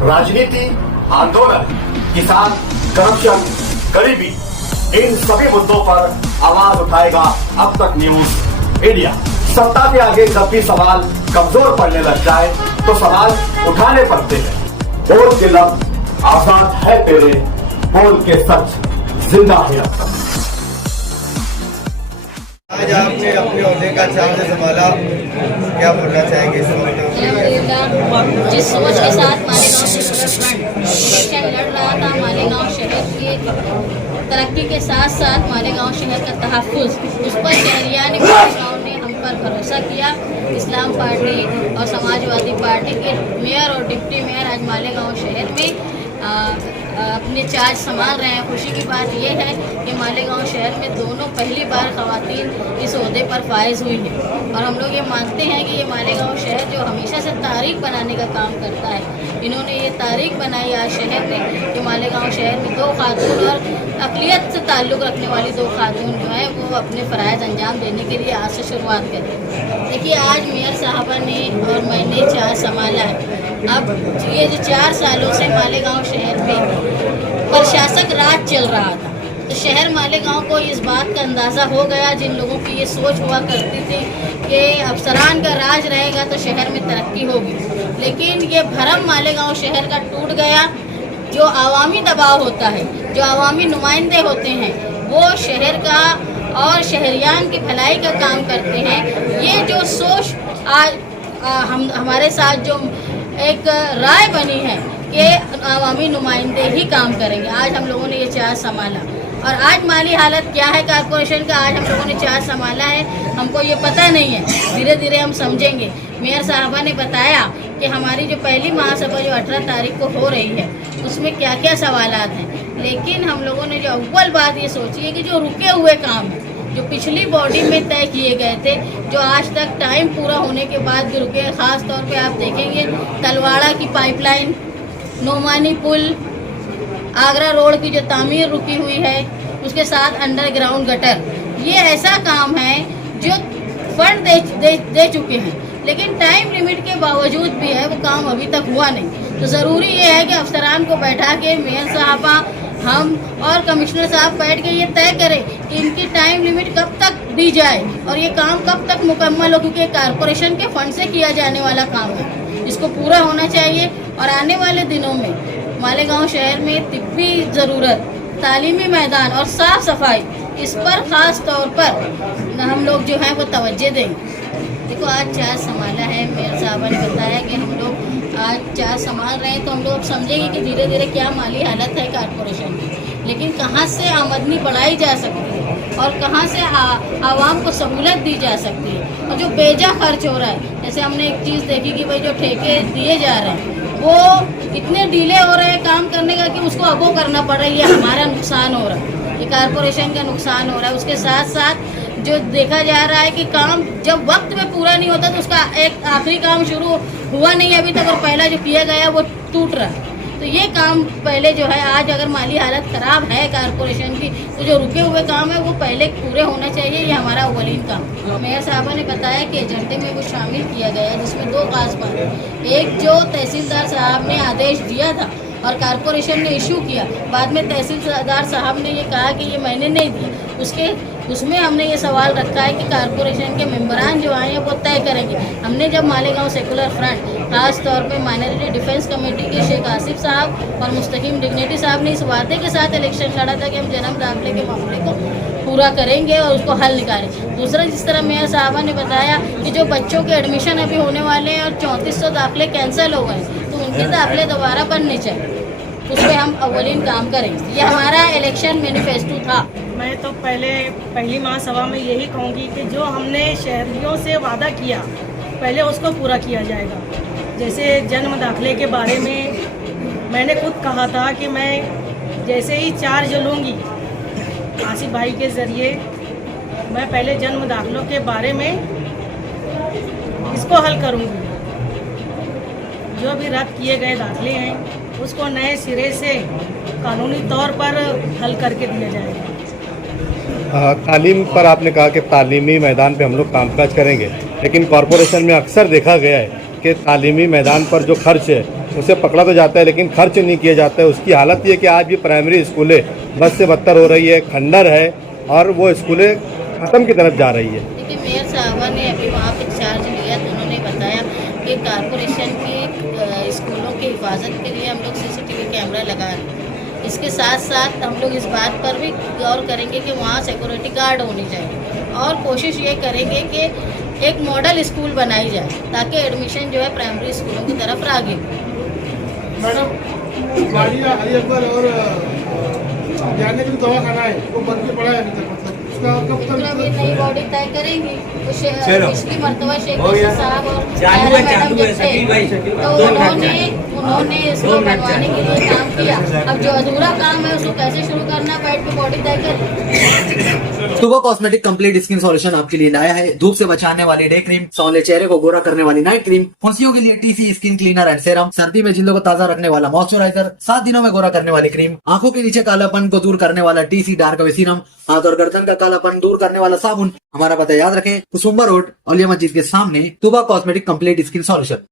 राजनीति, आंदोलन, किसान, करप्शन, गरीबी, इन सभी मुद्दों पर आवाज उठाएगा अब तक न्यूज इंडिया। सत्ता के आगे जब भी सवाल कमजोर पड़ने लग जाए तो सवाल उठाने पड़ते हैं। बोल के लफ्ज आजाद है तेरे, बोल के सच जिंदा है अब तक। आज आपने अपने ओहदे का चार्ज संभाला, क्या बोलना चाहेंगे इस वक्त? जिस सोच के साथ मालेगांव सेकुलर फ्रंट इलेक्शन लड़ रहा था, मालेगांव शहर की तरक्की के साथ साथ मालेगांव शहर का तहफ़्फ़ुज़, उस पर शहरियान मालेगांव ने हम पर भरोसा किया। इस्लाम पार्टी और समाजवादी पार्टी के मेयर और डिप्टी मेयर आज मालेगांव शहर में अपने चार्ज संभाल रहे हैं। खुशी की बात यह है कि मालेगांव शहर में दोनों पहली बार ख़वातीन इस ओहदे पर फाइज हुई हैं और हम लोग ये मानते हैं कि ये मालेगांव शहर जो हमेशा से तारीख बनाने का काम करता है, इन्होंने ये तारीख बनाई आज शहर में कि मालेगांव शहर में 2 खातून और अक़लियत से ताल्लुक़ रखने वाली 2 खातून जो है वो अपने फ़राइज़ अंजाम देने के लिए आज से शुरुआत करें। देखिए, आज मेयर साहबा ने और मैंने चार्ज संभाला है। अब ये जो 4 सालों से मालेगांव शहर में प्रशासक राज चल रहा था, तो शहर मालेगांव को इस बात का अंदाज़ा हो गया, जिन लोगों की ये सोच हुआ करती थी कि अफसरान का राज रहेगा तो शहर में तरक्की होगी, लेकिन ये भरम मालेगांव शहर का टूट गया। जो आवामी दबाव होता है, जो आवामी नुमाइंदे होते हैं, वो शहर का और शहरियान की भलाई का काम करते हैं। ये जो सोच आज हमारे साथ जो एक राय बनी है कि अवामी नुमाइंदे ही काम करेंगे, आज हम लोगों ने ये चार्ज संभाला। और आज माली हालत क्या है कारपोरेशन का, आज हम लोगों ने चार्ज संभाला है, हमको ये पता नहीं है, धीरे धीरे हम समझेंगे। मेयर साहबा ने बताया कि हमारी जो पहली महासभा जो 18 तारीख को हो रही है उसमें क्या क्या सवालात हैं, लेकिन हम लोगों ने जो अव्वल बात ये सोची है कि जो रुके हुए काम हैं, जो पिछली बॉडी में तय किए गए थे, जो आज तक टाइम पूरा होने के बाद भी रुके, ख़ास तौर पे आप देखेंगे तलवाड़ा की पाइपलाइन, नोमानी पुल, आगरा रोड की जो तामीर रुकी हुई है, उसके साथ अंडरग्राउंड गटर, ये ऐसा काम है जो फंड दे चुके हैं, लेकिन टाइम लिमिट के बावजूद भी है वो काम अभी तक हुआ नहीं। तो ज़रूरी ये है कि अफसरान को बैठा के मेयर साहबा, हम और कमिश्नर साहब बैठ के ये तय करें कि इनकी टाइम लिमिट कब तक दी जाए और ये काम कब तक मुकम्मल हो, क्योंकि कारपोरेशन के फंड से किया जाने वाला काम है, इसको पूरा होना चाहिए। और आने वाले दिनों में मालेगांव शहर में तिब्बी ज़रूरत, तालीमी मैदान और साफ़ सफाई, इस पर ख़ास तौर पर हम लोग जो है वो तवज्जो देंगे। देखो, आज चार्ज संभाला है, मेयर साहबा ने बताया कि हम लोग आज चार्ज संभाल रहे हैं, तो हम लोग समझेंगे कि धीरे धीरे क्या माली हालत है कारपोरेशन की, लेकिन कहाँ से आमदनी बढ़ाई जा सकती है और कहाँ से आवाम को सहूलत दी जा सकती है। और जो बेजा खर्च हो रहा है, जैसे हमने एक चीज़ देखी कि भाई जो ठेके दिए जा रहे हैं वो इतने डिले हो रहे हैं काम करने का कि उसको अबो करना पड़ रहा है, ये हमारा नुकसान हो रहा है, ये कारपोरेशन का नुकसान हो रहा है। उसके साथ साथ जो देखा जा रहा है कि काम जब वक्त में पूरा नहीं होता तो उसका एक आखिरी काम शुरू हुआ नहीं अभी तक, और पहला जो किया गया वो टूट रहा है। तो ये काम पहले जो है, आज अगर माली हालत ख़राब है कारपोरेशन की, तो जो रुके हुए काम है वो पहले पूरे होना चाहिए, ये हमारा अव्वलीन काम। मेयर साहबा ने बताया कि एजेंडे में वो शामिल किया गया है, जिसमें 2 खास बात है। एक, जो तहसीलदार साहब ने आदेश दिया था और कारपोरेशन ने इशू किया, बाद में तहसीलदार साहब ने ये कहा कि ये मैंने नहीं दिया, उसमें हमने ये सवाल रखा है कि कारपोरेशन के मेंबरान जो आए हैं वो तय करेंगे। हमने जब मालेगांव सेकुलर फ्रंट, खास तौर पे माइनॉरिटी डिफेंस कमेटी के शेख आसिफ साहब और मुस्तकीम डिग्निटी साहब ने इस वादे के साथ इलेक्शन लड़ा था कि हम जन्म दाखिले के मामले को पूरा करेंगे और उसको हल निकालें। दूसरा, जिस तरह मेयर साहबा ने बताया कि जो बच्चों के एडमिशन अभी होने वाले हैं और 3400 दाखिले कैंसिल हो गए, तो उनके दाखिले दोबारा बनने चाहिए, उस पर हम अव्वलीन काम करेंगे। ये हमारा इलेक्शन मैनिफेस्टो था। मैं तो पहली महासभा में यही कहूँगी कि जो हमने शहरियों से वादा किया, पहले उसको पूरा किया जाएगा। जैसे जन्म दाखिले के बारे में मैंने खुद कहा था कि मैं जैसे ही चार्ज लूँगी आसिफ भाई के ज़रिए, मैं पहले जन्म दाखिलों के बारे में इसको हल करूँगी। जो भी रद्द किए गए दाखिले हैं उसको नए सिरे से कानूनी तौर पर हल करके दिया जाएगा। तालीम पर आपने कहा कि तालीमी मैदान पे हम लोग कामकाज करेंगे, लेकिन कॉरपोरेशन में अक्सर देखा गया है कि तालीमी मैदान पर जो खर्च है उसे पकड़ा तो जाता है लेकिन खर्च नहीं किया जाता है। उसकी हालत ये कि आज भी प्राइमरी स्कूलें बद से बदतर हो रही है, खंडर है और वो स्कूलें ख़त्म की तरफ जा रही है। देखिए मेयर साहबा ने अभी वहाँ पे चार्ज लिया तो उन्होंने बताया कि कारपोरेशन की स्कूलों की हिफाजत के लिए हम लोग CCTV कैमरा लगा रहे हैं। इसके साथ साथ हम लोग इस बात पर भी गौर करेंगे कि वहाँ सिक्योरिटी गार्ड होनी चाहिए और कोशिश ये करेंगे कि एक मॉडल स्कूल बनाई जाए ताकि एडमिशन जो है प्राइमरी स्कूलों की तरफ रागे। मैडम वालिया अली अकबर और जाने के लिए दवा खाना है वो बंद के पड़ा है अभी तक, मतलब उसका कब तो तक अभी नई बॉडी तय करेंगी तो पिछली मरतबा शेख रशीद साहब और ताहिरा मैडम जब थे तो उन्होंने इसको बनवाने के लिए काम किया। अब जो अधूरा काम है उसको कैसे शुरू करना है बैठ के बॉडी तय करें। सुबह कॉस्मेटिक कंप्लीट स्किन सॉल्यूशन आपके लिए लाया है धूप से बचाने वाली डे क्रीम, सौंले चेहरे को गोरा करने वाली नाइट क्रीम, फुंसियों के लिए TC skin cleaner and serum, सर्दी में जिल्दों को ताजा रखने वाला मॉइस्चराइजर, 7 दिनों में गोरा करने वाली क्रीम, आंखों के नीचे कालापन को दूर करने वाला TC डार्क वे सीरम, हाथ और गर्दन का कालापन दूर करने वाला साबुन। हमारा पता याद रखें, कुसुम्बा रोड औलिया मस्जिद के सामने तुबा कॉस्मेटिक कंप्लीट स्किन सॉल्यूशन।